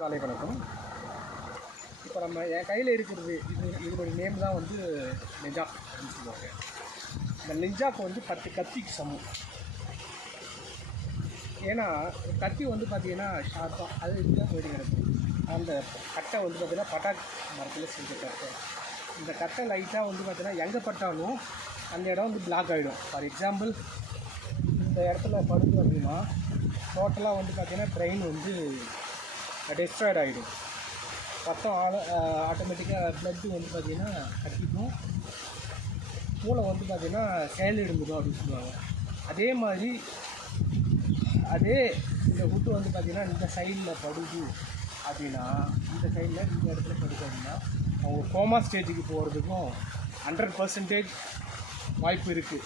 காலை வணக்கம். இப்போ என் கையில் இருக்கிறது இதனுடைய நேம் தான் வந்து நிஞ்சா அப்படின்னு சொல்லுவாங்க. இந்த நிஞ்சாக்கு வந்து 10 கத்திக்கு சமம். ஏன்னா கத்தி வந்து பார்த்திங்கன்னா ஷார்ப்பாக அது இதுதான் போயிட்டு கிடக்கும். அந்த கட்டை வந்து பார்த்திங்கன்னா பட்டாக் மரத்தில் செஞ்ச கட்டை. இந்த கட்டை லைட்டாக வந்து பார்த்திங்கன்னா எங்கே பட்டாலும் அந்த இடம் வந்து பிளாக் ஆகிடும். ஃபார் எக்ஸாம்பிள் இந்த இடத்துல படுது அப்படின்னா டோட்டலாக வந்து பார்த்திங்கன்னா ட்ரெயின் வந்து டெஸ்ட்ராய்ட் ஆகிடும். ரத்தம் ஆட்டோமேட்டிக்காக ப்ளட்டு வந்து பார்த்திங்கன்னா கட்டிக்கும். மூளை வந்து பார்த்திங்கன்னா செயலிழந்துடும் அப்படின்னு சொல்லுவாங்க. அதே மாதிரி இந்த ஃபுட்டு வந்து பார்த்திங்கன்னா இந்த சைடில் படுது அப்படின்னா இந்த சைடில் இந்த இடத்துல படுது அப்படின்னா அவங்க கோமா ஸ்டேஜுக்கு போகிறதுக்கும் 100% வாய்ப்பு இருக்குது.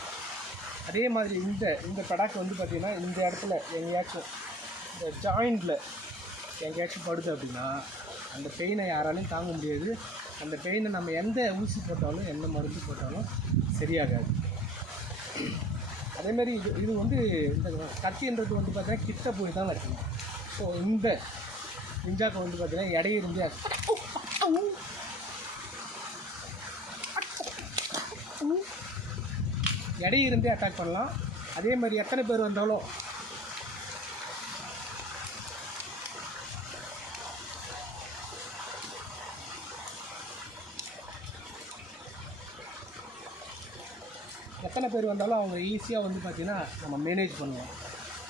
அதே மாதிரி இந்த படாக்கு வந்து பார்த்திங்கன்னா இந்த இடத்துல எங்கேயாச்சும் இந்த ஜாயிண்டில் எங்கேயாச்சும் படுது அப்படின்னா அந்த பெயினை யாராலையும் தாங்க முடியாது. அந்த பெயினை நம்ம எந்த ஊசி போட்டாலும் எந்த மருந்து போட்டாலும் சரியாகாது. அதேமாதிரி இது வந்து இந்த கத்தின்றது வந்து பார்த்தீங்கன்னா கிட்ட போய் தான் வைக்கணும். ஸோ இந்த நிஞ்சாக்கு வந்து பார்த்தீங்கன்னா இடையிருந்து இடையிருந்தே அட்டாக் பண்ணலாம். அதே மாதிரி எத்தனை பேர் வந்தாலும் அவங்க ஈஸியாக வந்து பார்த்திங்கன்னா நம்ம மேனேஜ் பண்ணுவோம்.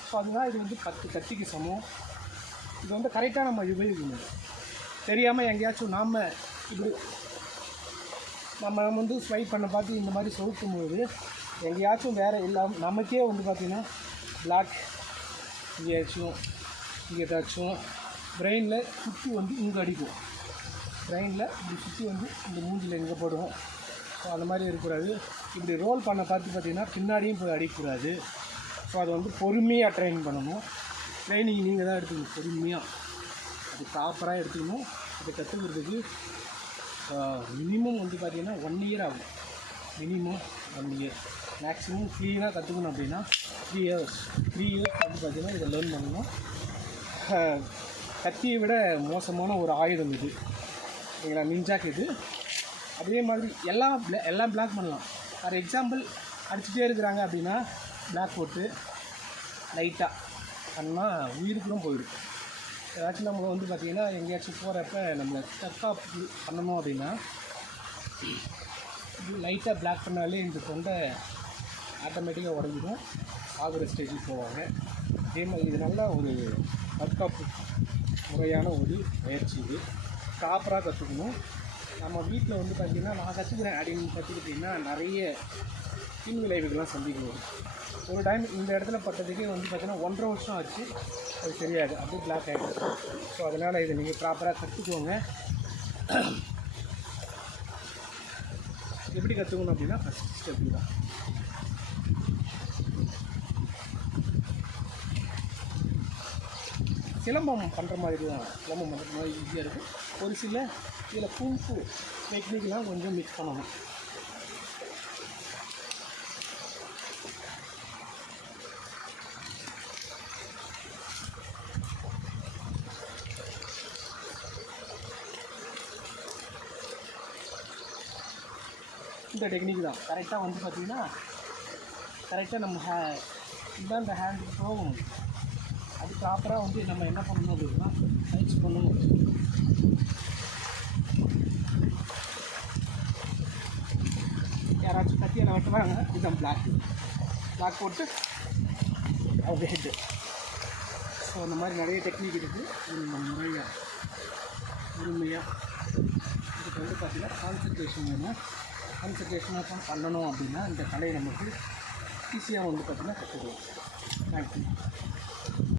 ஸோ அதுதான் இது வந்து 10 கத்திக்கு சமம். இது வந்து கரெக்டாக நம்ம உபயோகிக்கணும். தெரியாமல் எங்கேயாச்சும் நம்ம வந்து ஸ்வைப் பண்ண பார்த்து இந்த மாதிரி சொலுக்கும் போது எங்கேயாச்சும் வேறு இல்லாமல் நமக்கே வந்து பார்த்திங்கன்னா பிளாக் இங்கே ஏதாச்சும் பிரெயினில் சுற்றி வந்து இங்கே அடிக்கும். பிரெயினில் இப்படி சுற்றி வந்து இந்த மூஞ்சில் இங்கே போடும். ஸோ அந்த மாதிரி இருக்கக்கூடாது. இப்படி ரோல் பண்ண பார்த்திங்கன்னா பின்னாடியும் போய் அடிக்கக்கூடாது. ஸோ அதை வந்து பொறுமையாக ட்ரெயின் பண்ணணும். ட்ரைனிங் நீங்கள் தான் எடுத்துக்கணும். பொறுமையாக அது ப்ராப்பராக எடுத்துக்கணும். இதை கற்றுக்கிறதுக்கு மினிமம் வந்து பார்த்திங்கன்னா 1 இயர் ஆகும். Minimum 1 year. மேக்ஸிமம் க்ளீனாக கற்றுக்கணும் அப்படின்னா 3 இயர்ஸ் வந்து பார்த்திங்கன்னா இதை லேர்ன் பண்ணணும். கத்தியை விட மோசமான ஒரு ஆயுதம் இது இல்லைங்களா, நிஞ்சாக்கு இது. அதே மாதிரி எல்லாம் பிளாக் பண்ணலாம். ஃபார் எக்ஸாம்பிள் அடிச்சுட்டே இருக்கிறாங்க அப்படின்னா பிளாக் போட்டு லைட்டாக பண்ணால் உயிருக்கும் போயிடும். ஏதாச்சும் நம்ம வந்து பார்த்திங்கன்னா எங்கேயாச்சும் போகிறப்ப நம்மளை ஸ்டக்காக பண்ணணும் அப்படின்னா லைட்டாக பிளாக் பண்ணாலே இந்த தொண்டை ஆட்டோமேட்டிக்காக உடஞ்சிடும். ஆகிற ஸ்டேஜுக்கு போவாங்க. அதே மாதிரி இது நல்லா ஒரு தற்காப்பு முறையான ஒரு பயிற்சி. இது ப்ராப்பராக கற்றுக்கணும். நம்ம வீட்டில் வந்து பார்த்திங்கன்னா நான் கற்றுக்கிறேன் அப்படின்னு கற்றுக்கிட்டிங்கன்னா நிறைய பின் விளைவுகள்லாம் சந்திக்கணும். ஒரு டைம் இந்த இடத்துல பட்டதுக்கு வந்து பார்த்திங்கன்னா 1.5 வருஷம் ஆச்சு. அது சரியாது, அப்படியே பிளாக் ஆகிடும். ஸோ அதனால் இதை நீங்கள் ப்ராப்பராக கற்றுக்கோங்க. எப்படி கற்றுக்கணும் அப்படின்னா ஃபஸ்ட் ஸ்டெப் தான். சிலம்பம் பண்ணுற மாதிரி தான். சிலம்பம் பண்ணுற மாதிரி ஈஸியாக இருக்கும். ஒரு சில இதில் குங்ஃபு டெக்னிக்லாம் கொஞ்சம் மிக்ஸ் பண்ணணும். இந்த டெக்னிக் தான் கரெக்டாக வந்து பார்த்திங்கன்னா கரெக்டாக நம்ம இதுதான் இந்த ஹேண்டுக்கு போகணும். அது ப்ராப்பராக வந்து நம்ம என்ன பண்ணணும் அப்படின்னா பயிற்சி பண்ணணும். யாராச்சும் கத்தியில் வெட்டுறாங்க, இதுதான் பிளாக் போட்டு அது ஹெட்டு. ஸோ அந்த மாதிரி நிறைய டெக்னிக் இருக்குது. இது நம்ம முறையாக பொறுமையாக இதுக்கு வந்து பார்த்திங்கன்னா கான்சன்ட்ரேஷன் வேணும். கான்சன்ட்ரேஷனாக பண்ணணும் அப்படின்னா இந்த கலையை நமக்கு ஈஸியாக வந்து பார்த்திங்கன்னா கற்றுக்கலாம். தேங்க்யூ.